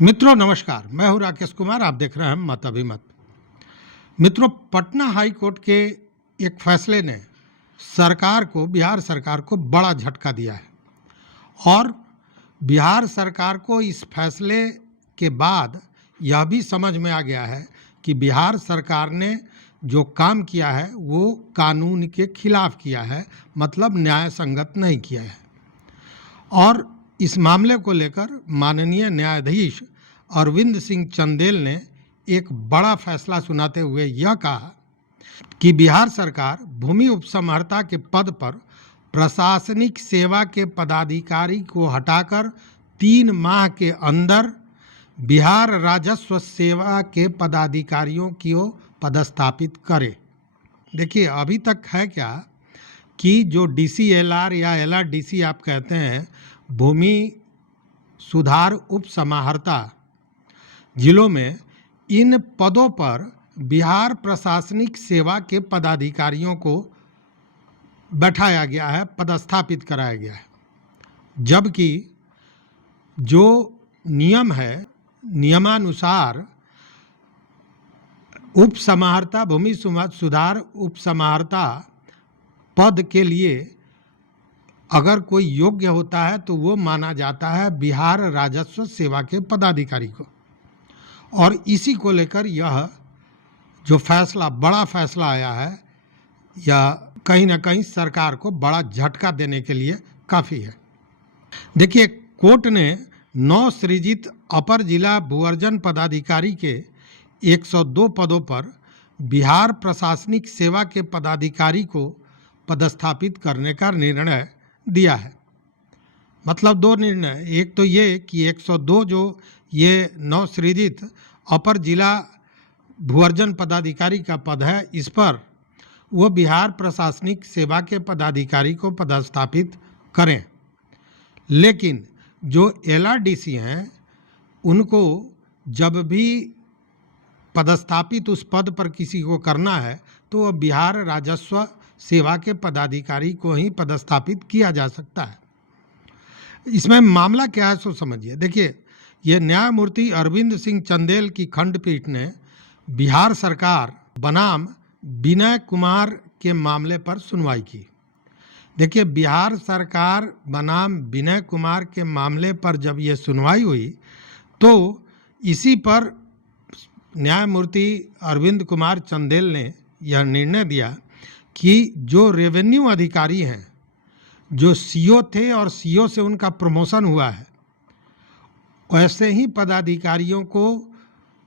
मित्रों नमस्कार, मैं हूं राकेश कुमार। आप देख रहे हैं मत अभिमत। मित्रों, पटना हाई कोर्ट के एक फैसले ने बिहार सरकार को बड़ा झटका दिया है और बिहार सरकार को इस फैसले के बाद यह भी समझ में आ गया है कि बिहार सरकार ने जो काम किया है वो कानून के खिलाफ किया है, मतलब न्याय संगत नहीं किया है। और इस मामले को लेकर माननीय न्यायाधीश अरविंद सिंह चंदेल ने एक बड़ा फैसला सुनाते हुए यह कहा कि बिहार सरकार भूमि उपसमहर्ता के पद पर प्रशासनिक सेवा के पदाधिकारी को हटाकर 3 माह के अंदर बिहार राजस्व सेवा के पदाधिकारियों को पदस्थापित करे। देखिए, अभी तक है क्या कि जो डीसीएलआर या एलआरडीसी आप कहते हैं, भूमि सुधार उपसमाहर्ता, जिलों में इन पदों पर बिहार प्रशासनिक सेवा के पदाधिकारियों को बैठाया गया है, पदस्थापित कराया गया है। जबकि जो नियम है, नियमानुसार उपसमाहर्ता, भूमि सुधार उपसमाहर्ता पद के लिए अगर कोई योग्य होता है तो वो माना जाता है बिहार राजस्व सेवा के पदाधिकारी को। और इसी को लेकर यह जो फैसला, बड़ा फैसला आया है, यह कहीं ना कहीं सरकार को बड़ा झटका देने के लिए काफ़ी है। देखिए, कोर्ट ने 9 सृजित अपर जिला भूअर्जन पदाधिकारी के 102 पदों पर बिहार प्रशासनिक सेवा के पदाधिकारी को पदस्थापित करने का निर्णय दिया है। मतलब 2 निर्णय, एक तो ये कि 102 जो ये 9 सृजित अपर जिला भूअर्जन पदाधिकारी का पद है, इस पर वो बिहार प्रशासनिक सेवा के पदाधिकारी को पदस्थापित करें। लेकिन जो एलआरडीसी हैं, उनको जब भी पदस्थापित उस पद पर किसी को करना है तो वह बिहार राजस्व सेवा के पदाधिकारी को ही पदस्थापित किया जा सकता है। इसमें मामला क्या है सो समझिए। देखिए, ये न्यायमूर्ति अरविंद सिंह चंदेल की खंडपीठ ने बिहार सरकार बनाम विनय कुमार के मामले पर सुनवाई की। देखिए, बिहार सरकार बनाम विनय कुमार के मामले पर जब ये सुनवाई हुई तो इसी पर न्यायमूर्ति अरविंद कुमार चंदेल ने यह निर्णय दिया कि जो रेवेन्यू अधिकारी हैं, जो सीओ थे और सीओ से उनका प्रमोशन हुआ है, वैसे ही पदाधिकारियों को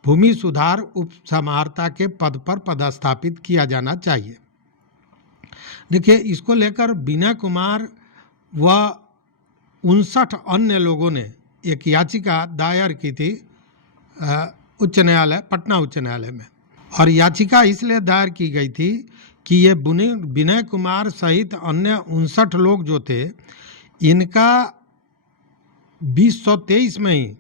भूमि सुधार उपसमाहर्ता के पद पर पदस्थापित किया जाना चाहिए। देखिए, इसको लेकर विनय कुमार व 59 अन्य लोगों ने एक याचिका दायर की थी उच्च न्यायालय, पटना उच्च न्यायालय में। और याचिका इसलिए दायर की गई थी कि ये विनय कुमार सहित अन्य 59 लोग जो थे, इनका 2023 में ही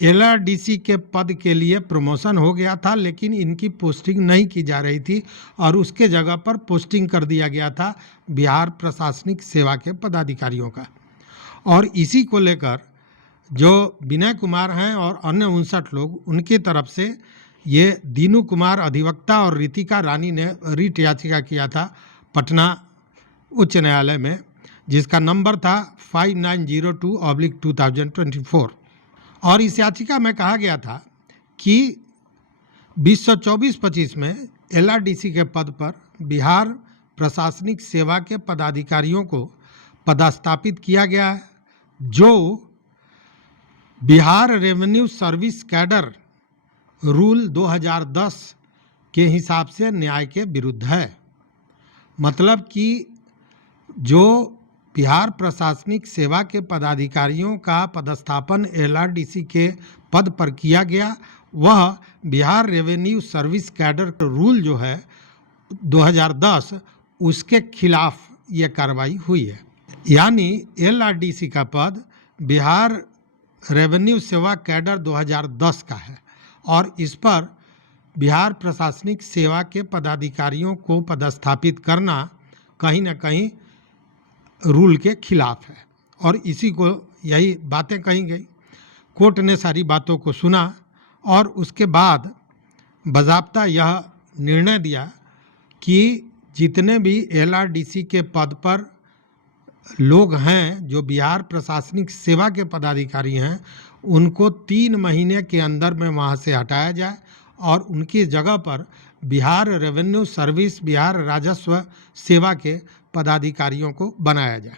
एलआरडीसी के पद के लिए प्रमोशन हो गया था, लेकिन इनकी पोस्टिंग नहीं की जा रही थी और उसके जगह पर पोस्टिंग कर दिया गया था बिहार प्रशासनिक सेवा के पदाधिकारियों का। और इसी को लेकर जो विनय कुमार हैं और अन्य 59 लोग, उनकी तरफ से ये दीनू कुमार अधिवक्ता और रितिका रानी ने रिट याचिका किया था पटना उच्च न्यायालय में, जिसका नंबर था 5902/2024। और इस याचिका में कहा गया था कि 2024-25 में एलआरडीसी के पद पर बिहार प्रशासनिक सेवा के पदाधिकारियों को पदस्थापित किया गया है, जो Bihar revenue service cadre rule 2010 के हिसाब से न्याय के विरुद्ध है। मतलब कि जो बिहार प्रशासनिक सेवा के पदाधिकारियों का पदस्थापन एलआरडीसी के पद पर किया गया, वह Bihar revenue service cadre rule जो है 2010, उसके खिलाफ ये कार्रवाई हुई है। यानी एलआरडीसी का पद बिहार रेवेन्यू सेवा कैडर 2010 का है और इस पर बिहार प्रशासनिक सेवा के पदाधिकारियों को पदस्थापित करना कहीं ना कहीं रूल के खिलाफ है। और इसी को यही बातें कही गई। कोर्ट ने सारी बातों को सुना और उसके बाद बाज़ाब्ता यह निर्णय दिया कि जितने भी एलआरडीसी के पद पर लोग हैं जो बिहार प्रशासनिक सेवा के पदाधिकारी हैं, उनको 3 महीने के अंदर में वहाँ से हटाया जाए और उनकी जगह पर बिहार रेवेन्यू सर्विस, बिहार राजस्व सेवा के पदाधिकारियों को बनाया जाए,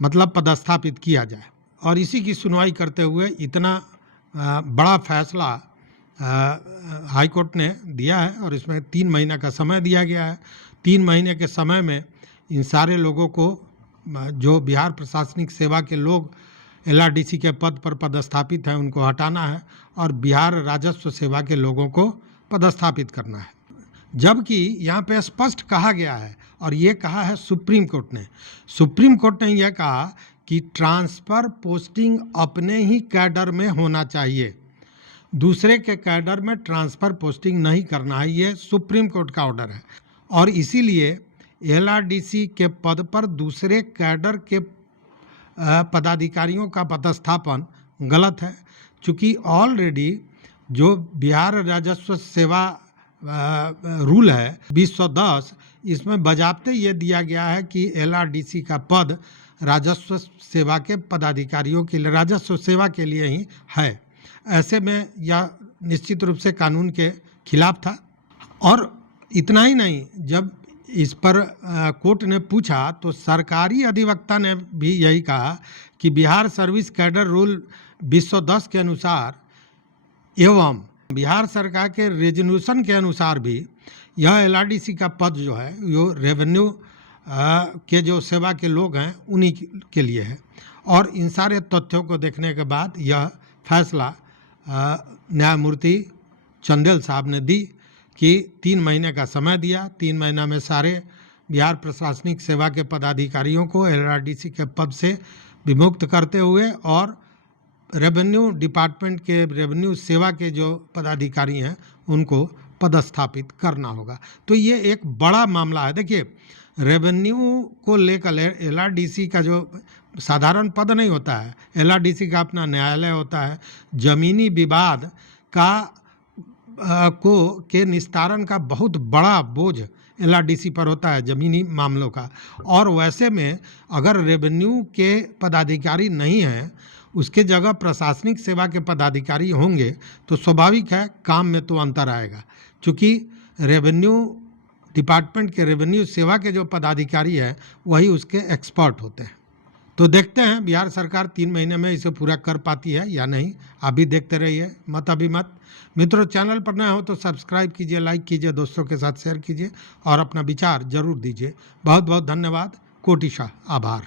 मतलब पदस्थापित किया जाए। और इसी की सुनवाई करते हुए इतना बड़ा फैसला हाई कोर्ट ने दिया है और इसमें 3 महीने का समय दिया गया है। 3 महीने के समय में इन सारे लोगों को, जो बिहार प्रशासनिक सेवा के लोग एलआरडीसी के पद पर पदस्थापित हैं, उनको हटाना है और बिहार राजस्व सेवा के लोगों को पदस्थापित करना है। जबकि यहाँ पे स्पष्ट कहा गया है, और ये कहा है सुप्रीम कोर्ट ने यह कहा कि ट्रांसफ़र पोस्टिंग अपने ही कैडर में होना चाहिए, दूसरे के कैडर में ट्रांसफ़र पोस्टिंग नहीं करना है। ये सुप्रीम कोर्ट का ऑर्डर है और इसीलिए एलआरडीसी के पद पर दूसरे कैडर के पदाधिकारियों का पदस्थापन गलत है, चूँकि ऑलरेडी जो बिहार राजस्व सेवा रूल है 2010, इसमें बजाबते ये दिया गया है कि एलआरडीसी का पद राजस्व सेवा के पदाधिकारियों के लिए, राजस्व सेवा के लिए ही है। ऐसे में यह निश्चित रूप से कानून के खिलाफ था। और इतना ही नहीं, जब इस पर कोर्ट ने पूछा तो सरकारी अधिवक्ता ने भी यही कहा कि बिहार सर्विस कैडर रूल 2010 के अनुसार एवं बिहार सरकार के रेजोल्यूशन के अनुसार भी यह एलआरडीसी का पद जो है, जो रेवेन्यू के जो सेवा के लोग हैं उन्हीं के लिए है। और इन सारे तथ्यों को देखने के बाद यह फैसला न्यायमूर्ति चंदेल साहब ने दी कि 3 महीने का समय दिया। 3 महीना में सारे बिहार प्रशासनिक सेवा के पदाधिकारियों को एलआरडीसी के पद से विमुक्त करते हुए और रेवेन्यू डिपार्टमेंट के, रेवेन्यू सेवा के जो पदाधिकारी हैं उनको पदस्थापित करना होगा। तो ये एक बड़ा मामला है। देखिए, रेवेन्यू को लेकर एलआरडीसी का जो साधारण पद नहीं होता है, एलआरडीसी का अपना न्यायालय होता है। जमीनी विवाद का के निस्तारण का बहुत बड़ा बोझ एलआरडीसी पर होता है, ज़मीनी मामलों का। और वैसे में अगर रेवेन्यू के पदाधिकारी नहीं हैं, उसके जगह प्रशासनिक सेवा के पदाधिकारी होंगे तो स्वाभाविक है काम में तो अंतर आएगा, क्योंकि रेवेन्यू डिपार्टमेंट के, रेवेन्यू सेवा के जो पदाधिकारी हैं वही उसके एक्सपर्ट होते हैं। तो देखते हैं बिहार सरकार 3 महीने में इसे पूरा कर पाती है या नहीं। आप भी देखते रहिए मत अभिमत। मित्रों, चैनल पर नए हो तो सब्सक्राइब कीजिए, लाइक कीजिए, दोस्तों के साथ शेयर कीजिए और अपना विचार जरूर दीजिए। बहुत बहुत धन्यवाद। कोटिशा आभार।